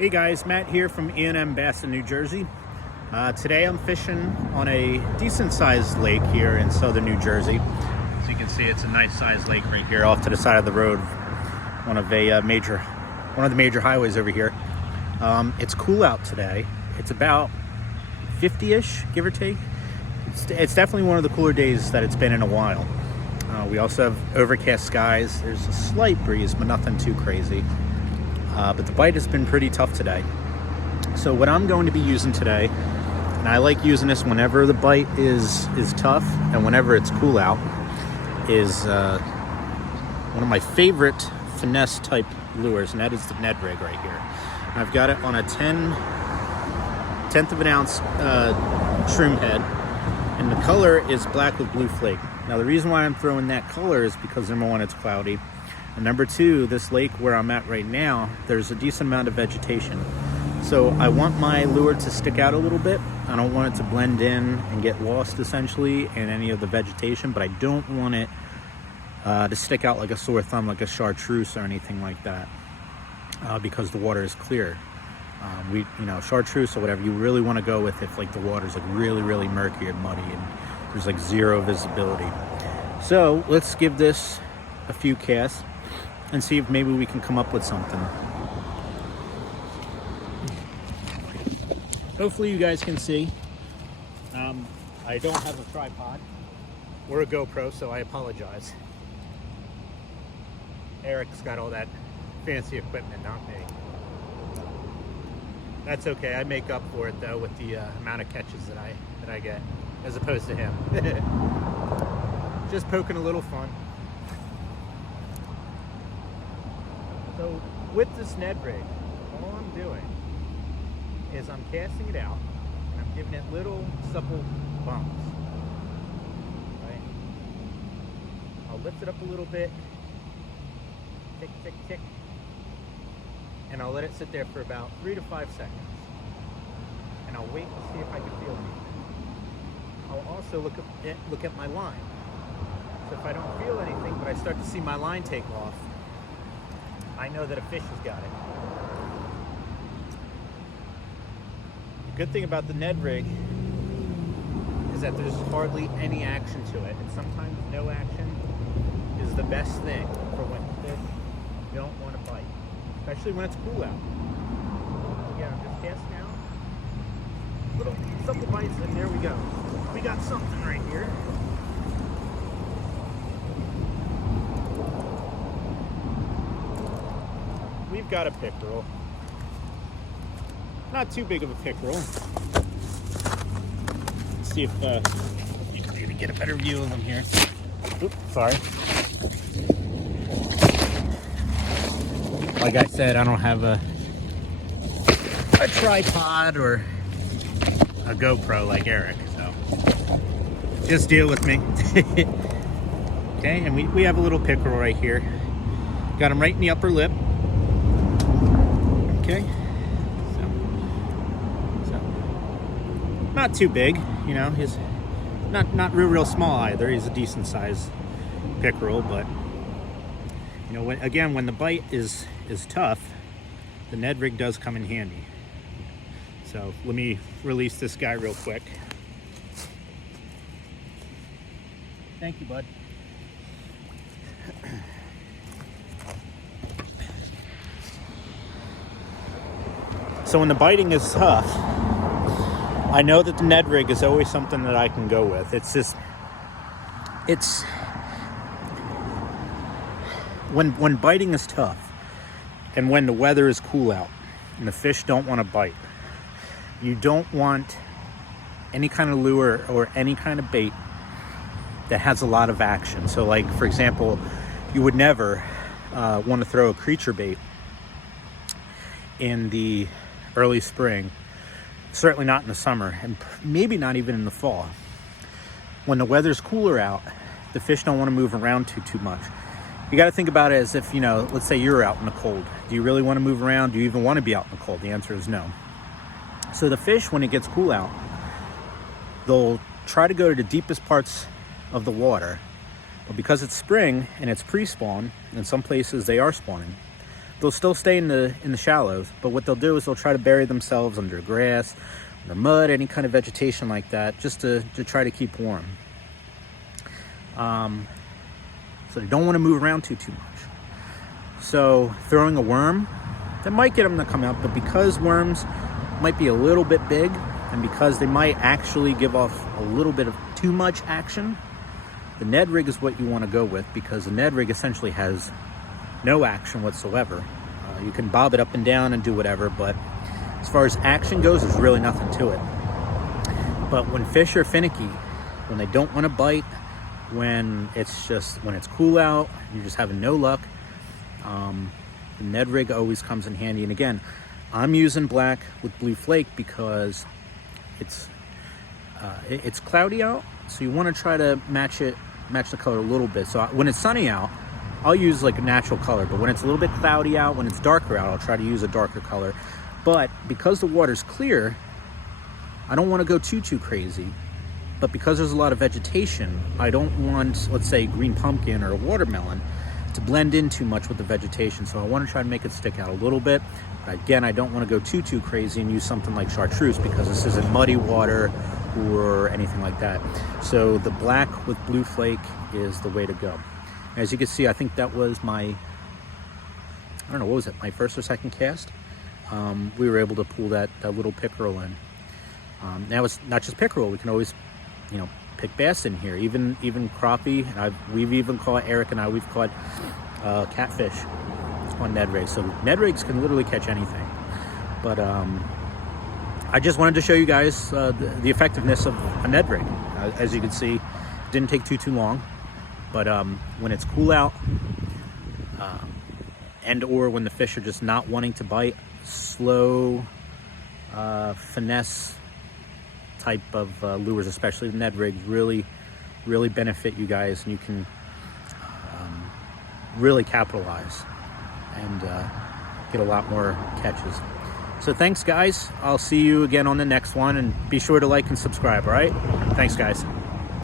Hey guys, Matt here from E&MBassinNJ, New Jersey. Today I'm fishing on a decent sized lake here in southern New Jersey. As you can see, it's a nice sized lake right here off to the side of the road, one of the major highways over here. It's cool out today. It's about 50-ish, give or take. It's definitely one of the cooler days that it's been in a while. We also have overcast skies. There's a slight breeze, but nothing too crazy. But the bite has been pretty tough today. So what I'm going to be using today, and I like using this whenever the bite is tough and whenever it's cool out, is one of my favorite finesse type lures, and that is the Ned Rig right here. And I've got it on a 10th of an ounce shroom head, and the color is black with blue flake. Now the reason why I'm throwing that color is because number one, it's cloudy. And number two, this lake where I'm at right now, there's a decent amount of vegetation. So I want my lure to stick out a little bit. I don't want it to blend in and get lost essentially in any of the vegetation, but I don't want it to stick out like a sore thumb, like a chartreuse or anything like that, because the water is clear. Chartreuse or whatever, you really want to go with if like the water's like really, really murky and muddy and there's like zero visibility. So let's give this a few casts and see if maybe we can come up with something. Hopefully you guys can see. I don't have a tripod or a GoPro, so I apologize. Eric's got all that fancy equipment, not me. That's okay, I make up for it though with the amount of catches that I get, as opposed to him. Just poking a little fun. So with this Ned Rig, all I'm doing is I'm casting it out and I'm giving it little supple bumps. Right? I'll lift it up a little bit, tick, tick, tick, and I'll let it sit there for about 3 to 5 seconds. And I'll wait to see if I can feel anything. I'll also look at my line. So if I don't feel anything, but I start to see my line take off, I know that a fish has got it. The good thing about the Ned Rig is that there's hardly any action to it, and sometimes no action is the best thing for when fish don't want to bite, especially when it's cool out. Again, I'm just casting out. Little supple bites, and there we go. We got something right here. We've got a pickerel. Not too big of a pickerel. Let's see if you can maybe get a better view of them here. Oops, sorry. Like I said, I don't have a tripod or a GoPro like Eric, so just deal with me. Okay, and we have a little pickerel right here. Got him right in the upper lip. Okay, so not too big, you know. He's not real small either. He's a decent sized pickerel, but you know, when the bite is tough, the Ned Rig does come in handy. So let me release this guy real quick. Thank you, bud. So when the biting is tough, I know that the Ned Rig is always something that I can go with. It's when biting is tough and when the weather is cool out and the fish don't want to bite, you don't want any kind of lure or any kind of bait that has a lot of action. So like, for example, you would never want to throw a creature bait in the early spring, certainly not in the summer, and maybe not even in the fall. When the weather's cooler out, the fish don't want to move around too much. You got to think about it as if, you know, let's say you're out in the cold. Do you really want to move around? Do you even want to be out in the cold? The answer is no. So the fish, when it gets cool out, they'll try to go to the deepest parts of the water. But because it's spring and it's pre-spawn, in some places they are spawning, they'll still stay in the shallows, but what they'll do is they'll try to bury themselves under grass, under mud, any kind of vegetation like that, just to try to keep warm. So they don't want to move around too much. So throwing a worm, that might get them to come out, but because worms might be a little bit big, and because they might actually give off a little bit of too much action, the Ned Rig is what you want to go with, because the Ned Rig essentially has no action whatsoever. You can bob it up and down and do whatever, but as far as action goes, there's really nothing to it. But when fish are finicky, when they don't want to bite, when it's cool out, you're just having no luck, the Ned Rig always comes in handy. And again, I'm using black with blue flake because it's cloudy out, so you want to try to match the color a little bit. So when it's sunny out, I'll use like a natural color, but when it's a little bit cloudy out, when it's darker out, I'll try to use a darker color. But because the water's clear, I don't want to go too crazy. But because there's a lot of vegetation, I don't want, let's say, green pumpkin or a watermelon to blend in too much with the vegetation. So I want to try to make it stick out a little bit. But again, I don't want to go too crazy and use something like chartreuse, because this isn't muddy water or anything like that. So the black with blue flake is the way to go. As you can see, I think that was my, I don't know, what was it, my first or second cast? We were able to pull that little pickerel in. Now it's not just pickerel, we can always, pick bass in here, even crappie. We've even caught, Eric and I, we've caught catfish on Ned Rigs. So Ned Rigs can literally catch anything. But I just wanted to show you guys the effectiveness of a Ned Rig. As you can see, it didn't take too long. But when it's cool out, and or when the fish are just not wanting to bite, slow, finesse type of lures, especially the Ned Rigs, really benefit you guys, and you can really capitalize and get a lot more catches. So thanks, guys. I'll see you again on the next one, and be sure to like and subscribe, all right? Thanks, guys.